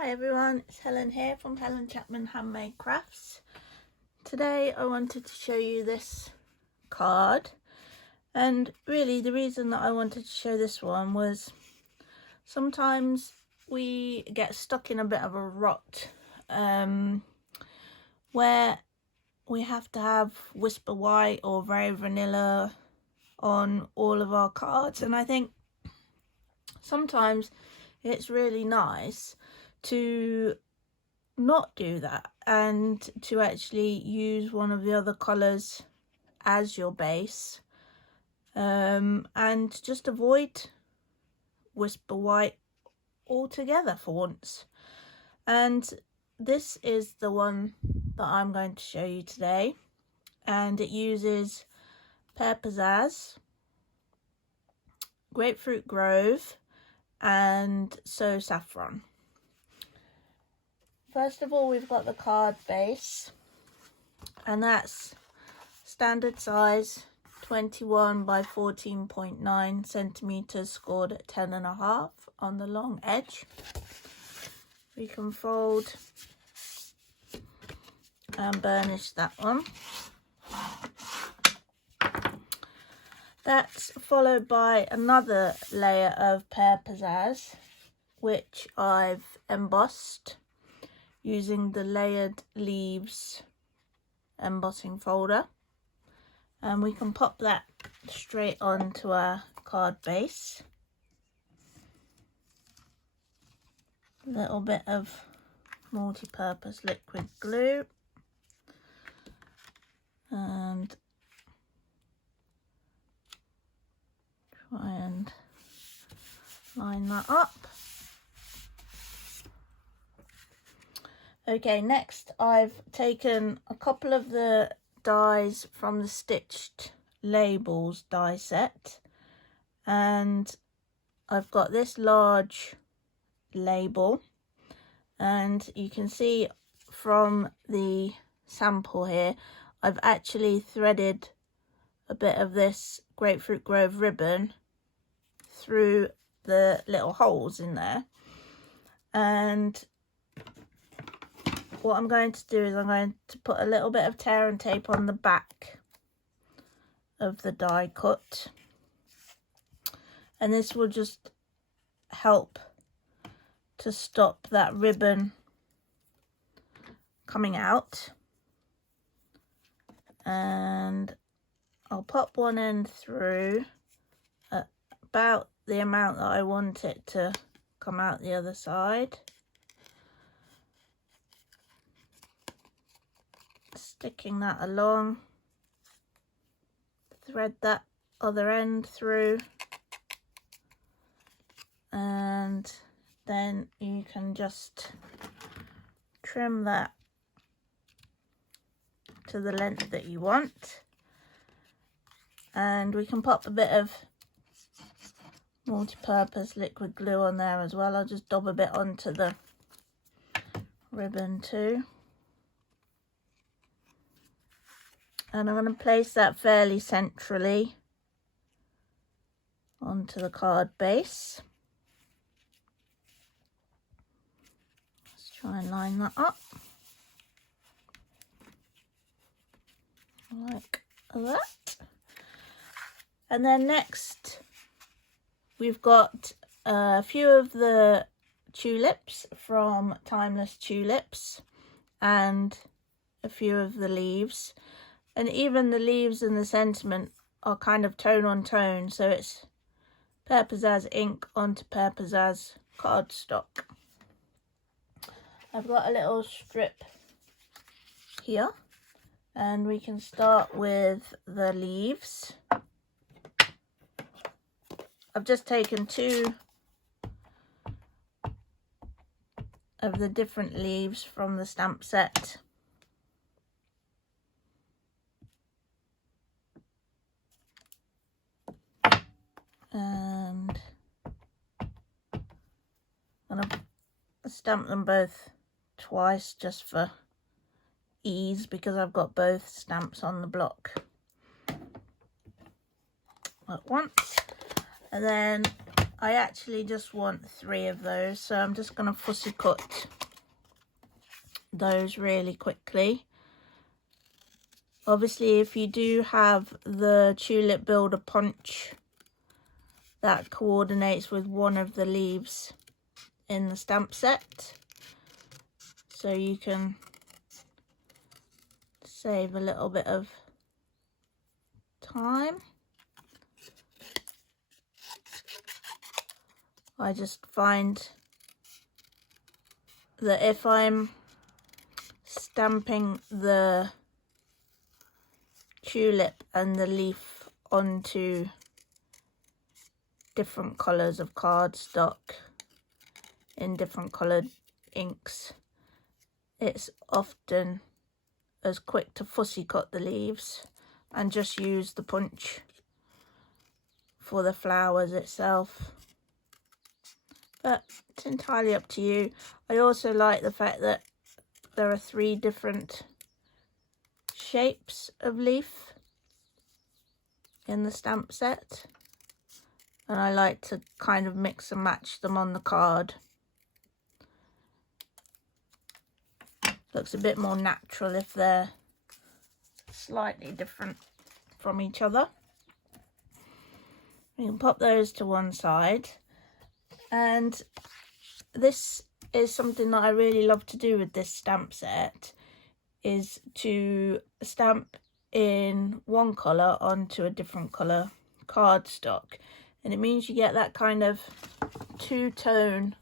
Hi everyone, it's Helen here from Helen Chapman Handmade Crafts. Today I wanted to show you this card, and really the reason that I wanted to show this one was sometimes we get stuck in a bit of a rut where we have to have Whisper White or Very Vanilla on all of our cards, and I think sometimes it's really nice to not do that and to actually use one of the other colours as your base, and just avoid Whisper White altogether for once. And this is the one that I'm going to show you today, and it uses Pear Pizzazz, Grapefruit Grove and So Saffron. First of all, we've got the card base, and that's standard size 21 by 14.9 centimeters, scored at 10.5 on the long edge. We can fold and burnish that one. That's followed by another layer of Pear Pizzazz, which I've embossed using the Layered Leaves embossing folder, and we can pop that straight onto our card base. A little bit of multi-purpose liquid glue, and try and line that up. Okay, next I've taken a couple of the dies from the Stitched Labels die set, and I've got this large label, and you can see from the sample here I've actually threaded a bit of this Grapefruit Grove ribbon through the little holes in there. And what I'm going to do is I'm going to put a little bit of tear and tape on the back of the die cut, and this will just help to stop that ribbon coming out. And I'll pop one end through at about the amount that I want it to come out the other side. Sticking that along, thread that other end through, and then you can just trim that to the length that you want. And we can pop a bit of multi-purpose liquid glue on there as well. I'll just dab a bit onto the ribbon too. And I'm going to place that fairly centrally onto the card base. Let's try and line that up like that. And then next we've got a few of the tulips from Timeless Tulips and a few of the leaves. And even the leaves and the sentiment are kind of tone on tone, so it's Pear Pizzazz ink onto Pear Pizzazz cardstock. I've got a little strip here, and we can start with the leaves. I've just taken two of the different leaves from the stamp set. And I'm going to stamp them both twice just for ease, because I've got both stamps on the block at once. And then I actually just want 3 of those, so I'm just going to fussy cut those really quickly. Obviously, if you do have the Tulip Builder punch that coordinates with one of the leaves in the stamp set, so you can save a little bit of time. I just find that if I'm stamping the tulip and the leaf onto different colours of cardstock in different coloured inks, it's often as quick to fussy cut the leaves and just use the punch for the flowers itself. But it's entirely up to you. I also like the fact that there are 3 different shapes of leaf in the stamp set, and I like to kind of mix and match them on the card. Looks a bit more natural if they're slightly different from each other. You can pop those to one side, and this is something that I really love to do with this stamp set, is to stamp in one colour onto a different colour cardstock, and it means you get that kind of two-tone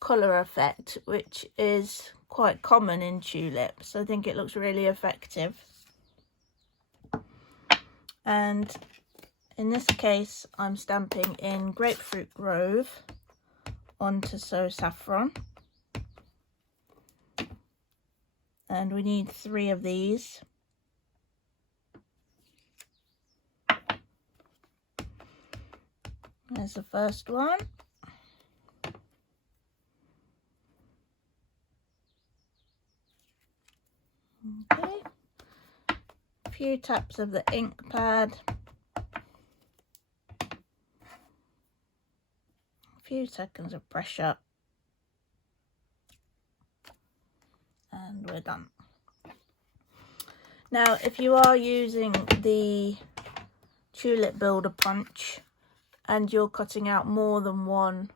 colour effect, which is quite common in tulips. I think it looks really effective. And in this case, I'm stamping in Grapefruit Grove onto So Saffron. And we need 3 of these. There's the first one. Okay. A few taps of the ink pad. A few seconds of pressure. And we're done. Now, if you are using the Tulip Builder punch and you're cutting out more than one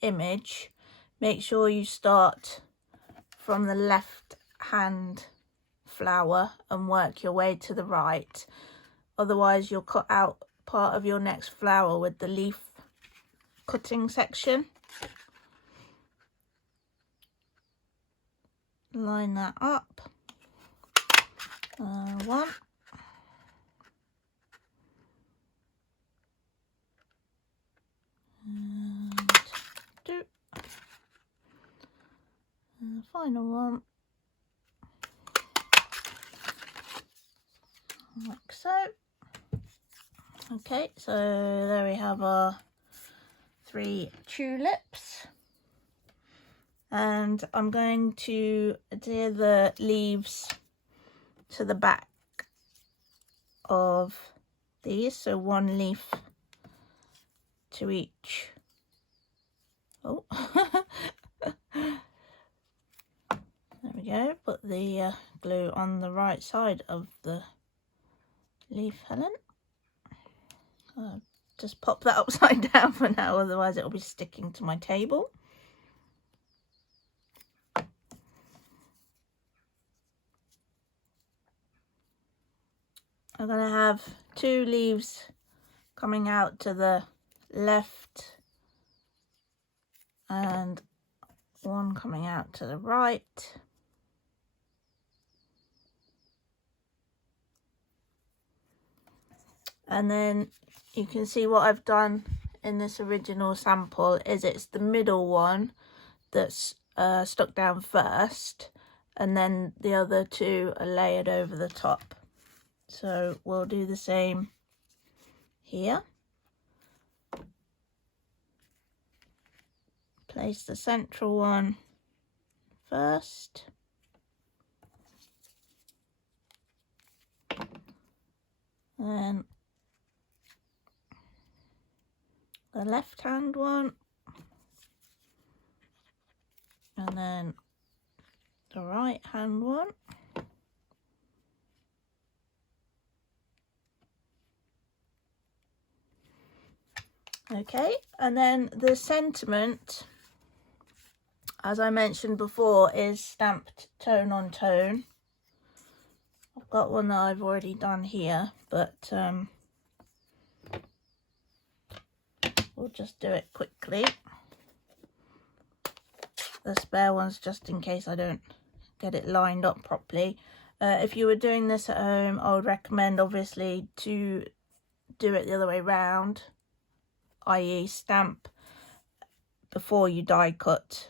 image, make sure you start from the left hand flower and work your way to the right. Otherwise, you'll cut out part of your next flower with the leaf cutting section. Line that up. 1. And 2. And the final one. Like so. Okay, so there we have our 3 tulips. And I'm going to adhere the leaves to the back of these, so 1 leaf to each. Oh, there we go. Put the glue on the right side of the leaf, Helen. I'll just pop that upside down for now, otherwise it'll be sticking to my table. I'm going to have 2 leaves coming out to the left and 1 coming out to the right. And then you can see what I've done in this original sample is it's the middle one that's stuck down first, and then the other 2 are layered over the top. So we'll do the same here. Place the central one first. Then the left hand one, and then the right hand one. Okay, and then the sentiment, as I mentioned before, is stamped tone on tone. I've got one that I've already done here, but we'll just do it quickly. The spare one's just in case I don't get it lined up properly. If you were doing this at home, I would recommend obviously to do it the other way round, i.e. stamp before you die cut,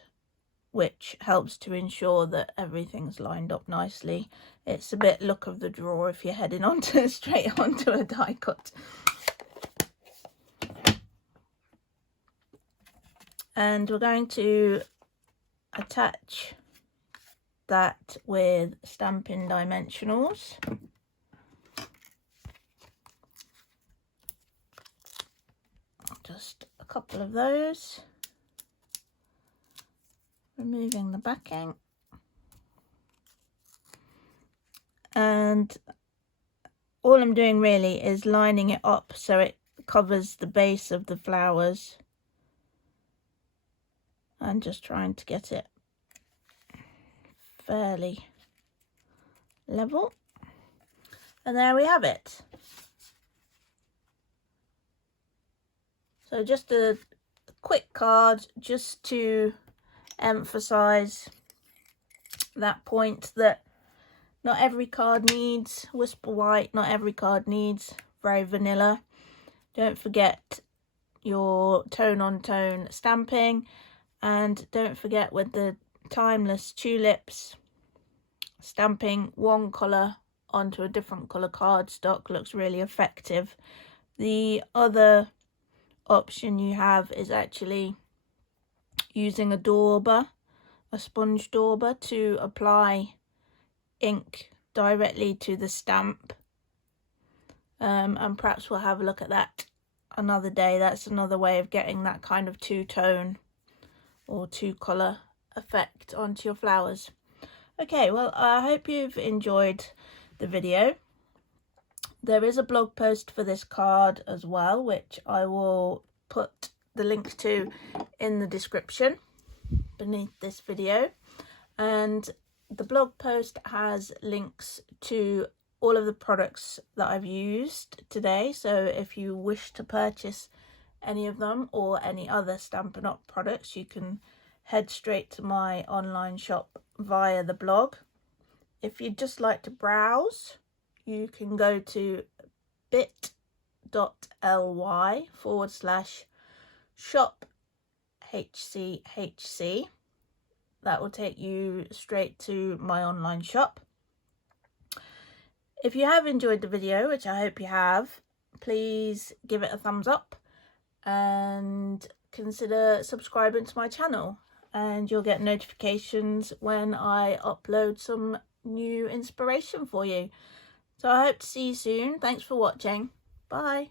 which helps to ensure that everything's lined up nicely. It's a bit luck of the draw if you're heading onto straight onto a die cut. And we're going to attach that with Stampin' Dimensionals. Just a couple of those. Removing the backing. And all I'm doing really is lining it up so it covers the base of the flowers. And just trying to get it fairly level. And there we have it. So just a quick card just to emphasize that point that not every card needs Whisper White, not every card needs very vanilla. Don't forget your tone on tone stamping, and don't forget with the timeless tulips, stamping one colour onto a different colour cardstock looks really effective. The other option you have is actually using a dauber, a sponge dauber, to apply ink directly to the stamp, and perhaps we'll have a look at that another day. That's another way of getting that kind of two-tone or two-colour effect onto your flowers. Okay, well, I hope you've enjoyed the video. There is a blog post for this card as well, which I will put the link to in the description beneath this video, and the blog post has links to all of the products that I've used today. So if you wish to purchase any of them or any other Stampin' Up products, you can head straight to my online shop via the blog. If you'd just like to browse, you can go to bit.ly/shop HCHC. That will take you straight to my online shop. If you have enjoyed the video, which I hope you have, please give it a thumbs up and consider subscribing to my channel, and you'll get notifications when I upload some new inspiration for you. So I hope to see you soon. Thanks for watching. Bye.